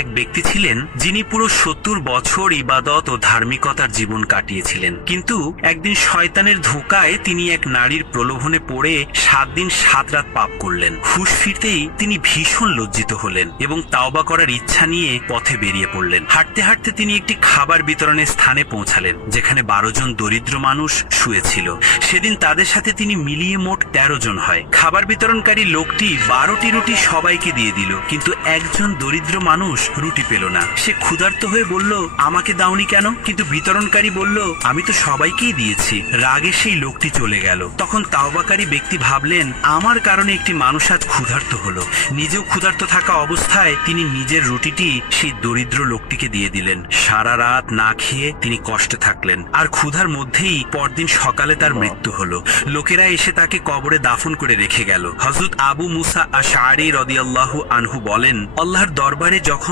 এক ব্যক্তি ছিলেন যিনি পুরো 70 বছর ইবাদত ও ধার্মিকতার জীবন কাটিয়েছিলেন, কিন্তু একদিন শয়তানের ধোঁকায় তিনি এক নারীর প্রলোভনে পড়ে 7 দিন 7 রাত পাপ করলেন। হুঁশ ফিরতেই তিনি ভীষণ লজ্জিত হলেন এবং তাওবা করার ইচ্ছা নিয়ে পথে বেরিয়ে পড়লেন। হাঁটতে হাঁটতে তিনি একটি খাবার বিতরণের স্থানে পৌঁছালেন, যেখানে 12 জন দরিদ্র মানুষ শুয়েছিল। সেদিন তাদের সাথে তিনি মিলিয়ে মোট 13 জন হয়। খাবার বিতরণকারী লোকটি 12টি রুটি সবাইকে দিয়ে দিল, কিন্তু একজন দরিদ্র মানুষ রুটি পেল না। সে ক্ষুধার্ত হয়ে বলল, আমাকে দাওনি কেন? কিন্তু বিতরণকারী বলল, আমি তো সবাইকেই দিয়েছি। রাগে সেই লোকটি চলে গেল। তখন তাওবাকারী ব্যক্তি ভাবলেন, আমার কারণে একটি মানুষ আজ ক্ষুধার্ত হলো। নিজেও ক্ষুধার্ত থাকা অবস্থায় তিনি নিজের রুটিটি সেই দরিদ্র লোকটিকে দিয়ে দিলেন। সারা রাত না খেয়ে তিনি কষ্টে থাকলেন, আর ক্ষুধার মধ্যেই পরদিন সকালে তার মৃত্যু হলো। লোকেরা এসে তাকে কবরে দাফন করে রেখে গেল। হযরত আবু মুসা আশআরী রাদিয়াল্লাহু আনহু বলেন, আল্লাহর দরবারে যখন